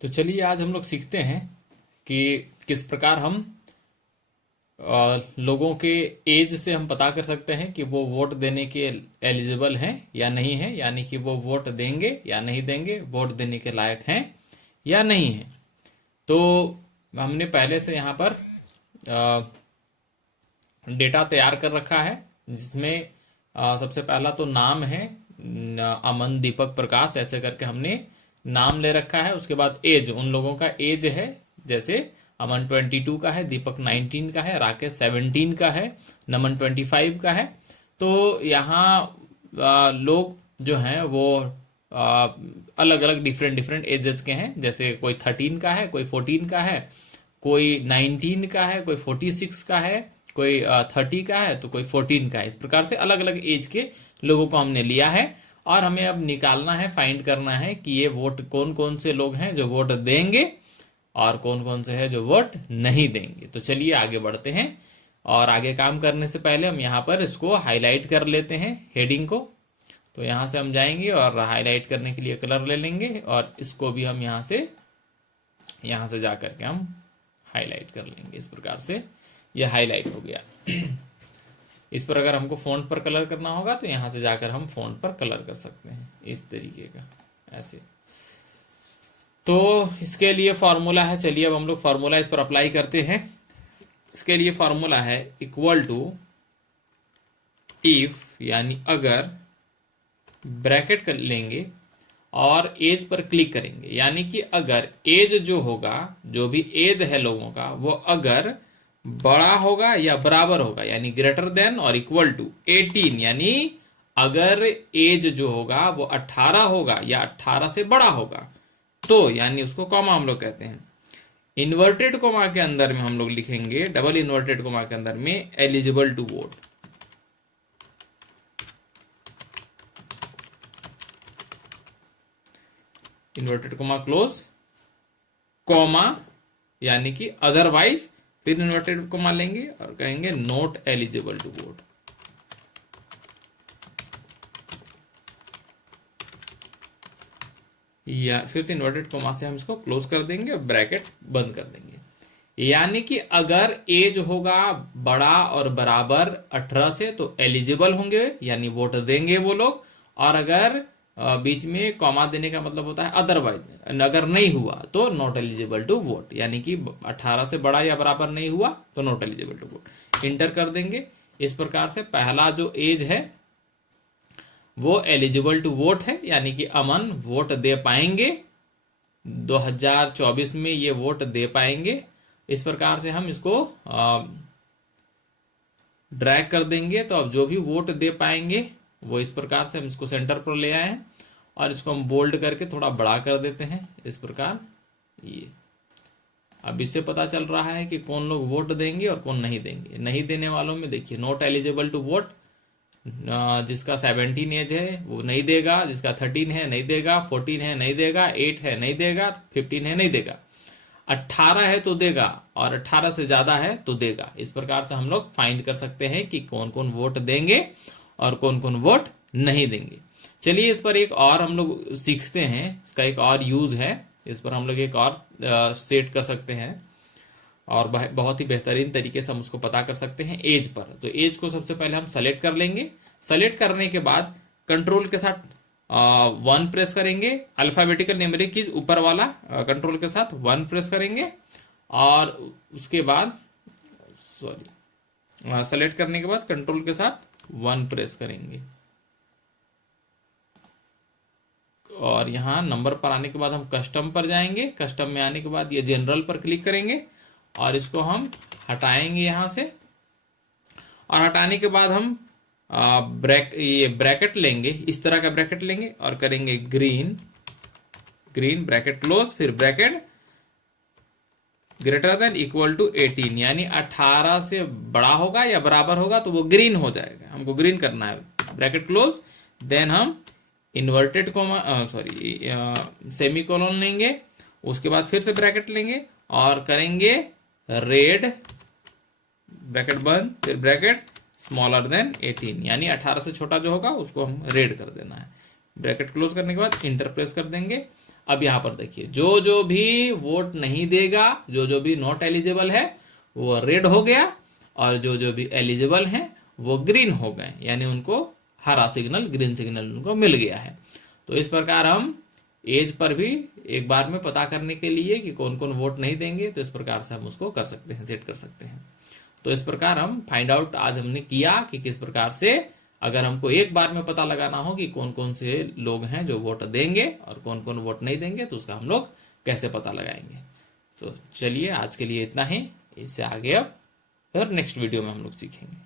तो चलिए आज हम लोग सीखते हैं कि किस प्रकार हम लोगों के एज से हम पता कर सकते हैं कि वो वोट देने के एलिजिबल हैं या नहीं हैं, यानी कि वो वोट देंगे या नहीं देंगे, वोट देने के लायक हैं या नहीं हैं। तो हमने पहले से यहाँ पर डेटा तैयार कर रखा है, जिसमें सबसे पहला तो नाम है, अमन दीपक प्रकाश, ऐसे करके हमने नाम ले रखा है। उसके बाद एज, उन लोगों का एज है, जैसे अमन 22 का है, दीपक 19 का है, राकेश 17 का है, नमन 25 का है। तो यहाँ लोग जो हैं वो अलग अलग डिफरेंट डिफरेंट एजेस के हैं, जैसे कोई 13 का है, कोई 14 का है, कोई 19 का है, कोई 46 का है, कोई 30 का है, तो कोई 14 का है। इस प्रकार से अलग अलग एज के लोगों को हमने लिया है और हमें अब निकालना है, फाइंड करना है कि ये वोट कौन कौन से लोग हैं जो वोट देंगे और कौन कौन से हैं जो वोट नहीं देंगे। तो चलिए आगे बढ़ते हैं, और आगे काम करने से पहले हम यहाँ पर इसको हाईलाइट कर लेते हैं, हेडिंग को। तो यहाँ से हम जाएंगे और हाईलाइट करने के लिए कलर ले लेंगे, और इसको भी हम यहाँ से जा करके हम हाईलाइट कर लेंगे। इस प्रकार से यह हाईलाइट हो गया। इस पर अगर हमको फ़ॉन्ट पर कलर करना होगा तो यहाँ से जाकर हम फ़ॉन्ट पर कलर कर सकते हैं, इस तरीके का, ऐसे। तो इसके लिए फॉर्मूला है, चलिए अब हम लोग फॉर्मूला इस पर अप्लाई करते हैं। इसके लिए फॉर्मूला है इक्वल टू इफ, यानी अगर, ब्रैकेट कर लेंगे और एज पर क्लिक करेंगे, यानी कि अगर एज जो होगा, जो भी एज है लोगों का, वो अगर बड़ा होगा या बराबर होगा, यानी ग्रेटर देन और इक्वल टू 18, यानी अगर एज जो होगा वो 18 होगा या 18 से बड़ा होगा, तो यानी उसको कॉमा हम लोग कहते हैं। इन्वर्टेड कोमा के अंदर में हम लोग लिखेंगे, डबल इन्वर्टेड कोमा के अंदर में, eligible to vote. Inverted comma close, comma, यानी कि अदरवाइज, फिर इन्वर्टेड कोमा लेंगे और कहेंगे नॉट एलिजिबल टू वोट। या फिर से इन्वर्टेड कोमा से हम इसको क्लोज कर देंगे और ब्रैकेट बंद कर देंगे। यानी कि अगर एज होगा बड़ा और बराबर 18 से तो एलिजिबल होंगे, यानी वोट देंगे वो लोग। और अगर बीच में कॉमा देने का मतलब होता है अदरवाइज, अगर नहीं हुआ तो नॉट एलिजिबल टू वोट, यानी कि 18 से बड़ा या बराबर नहीं हुआ तो not eligible to vote. Enter कर देंगे। इस प्रकार से पहला जो एज है वो एलिजिबल टू वोट है, यानी कि अमन वोट दे पाएंगे, 2024 में ये वोट दे पाएंगे। इस प्रकार से हम इसको ड्रैग कर देंगे, तो अब जो भी वोट दे पाएंगे वो इस प्रकार से हम इसको सेंटर पर ले आए हैं, और इसको हम बोल्ड करके थोड़ा बड़ा कर देते हैं, इस प्रकार। ये अब इससे पता चल रहा है कि कौन लोग वोट देंगे और कौन नहीं देंगे। नहीं देने वालों में देखिए, नॉट एलिजिबल टू वोट, जिसका 17 एज है वो नहीं देगा, जिसका 13 है नहीं देगा, 14 है नहीं देगा, 8 है नहीं देगा, 15 है नहीं देगा, 18 है तो देगा, और 18 से ज्यादा है तो देगा। इस प्रकार से हम लोग फाइंड कर सकते हैं कि कौन कौन वोट देंगे और कौन कौन वोट नहीं देंगे। चलिए इस पर एक और हम लोग सीखते हैं, इसका एक और यूज है, इस पर हम लोग एक और सेट कर सकते हैं, और बहुत ही बेहतरीन तरीके से हम उसको पता कर सकते हैं एज पर। तो एज को सबसे पहले हम सेलेक्ट कर लेंगे। सेलेक्ट करने के बाद कंट्रोल के साथ 1 प्रेस करेंगे, अल्फाबेटिकल न्यूमेरिक कीज ऊपर वाला, कंट्रोल के साथ 1 प्रेस करेंगे, और उसके बाद सेलेक्ट करने के बाद कंट्रोल के साथ 1 प्रेस करेंगे, और यहाँ नंबर पर आने के बाद हम कस्टम पर जाएंगे। कस्टम में आने के बाद ये जनरल पर क्लिक करेंगे और इसको हम हटाएंगे यहाँ से, और हटाने के बाद हम ये ब्रैकेट लेंगे, इस तरह का ब्रैकेट लेंगे और करेंगे ग्रीन, ग्रीन ब्रैकेट क्लोज, फिर bracket greater than equal to 18, यानी 18 से बड़ा होगा या बराबर होगा तो वो ग्रीन हो जाएगा, हमको ग्रीन करना है, ब्रैकेट क्लोज। देन हम इन्वर्टेड कोमा सेमी कोलन लेंगे, उसके बाद फिर से ब्रैकेट लेंगे और करेंगे रेड, ब्रैकेट बंद, फिर ब्रैकेट स्मॉलर देन 18, यानी 18 से छोटा जो होगा उसको हम रेड कर देना है। ब्रैकेट क्लोज करने के बाद इंटर प्रेस कर देंगे। अब यहाँ पर देखिए, जो जो भी वोट नहीं देगा, जो जो भी नॉट एलिजिबल है वो रेड हो गया, और जो जो भी एलिजिबल हैं वो ग्रीन हो गए, यानी उनको हरा सिग्नल, ग्रीन सिग्नल उनको मिल गया है। तो इस प्रकार हम एज पर भी एक बार में पता करने के लिए कि कौन कौन वोट नहीं देंगे, तो इस प्रकार से हम उसको कर सकते हैं, सेट कर सकते हैं। तो इस प्रकार हम फाइंड आउट आज हमने किया कि किस प्रकार से अगर हमको एक बार में पता लगाना हो कि कौन कौन से लोग हैं जो वोट देंगे और कौन कौन वोट नहीं देंगे, तो उसका हम लोग कैसे पता लगाएंगे। तो चलिए आज के लिए इतना ही, इससे आगे अब फिर नेक्स्ट वीडियो में हम लोग सीखेंगे।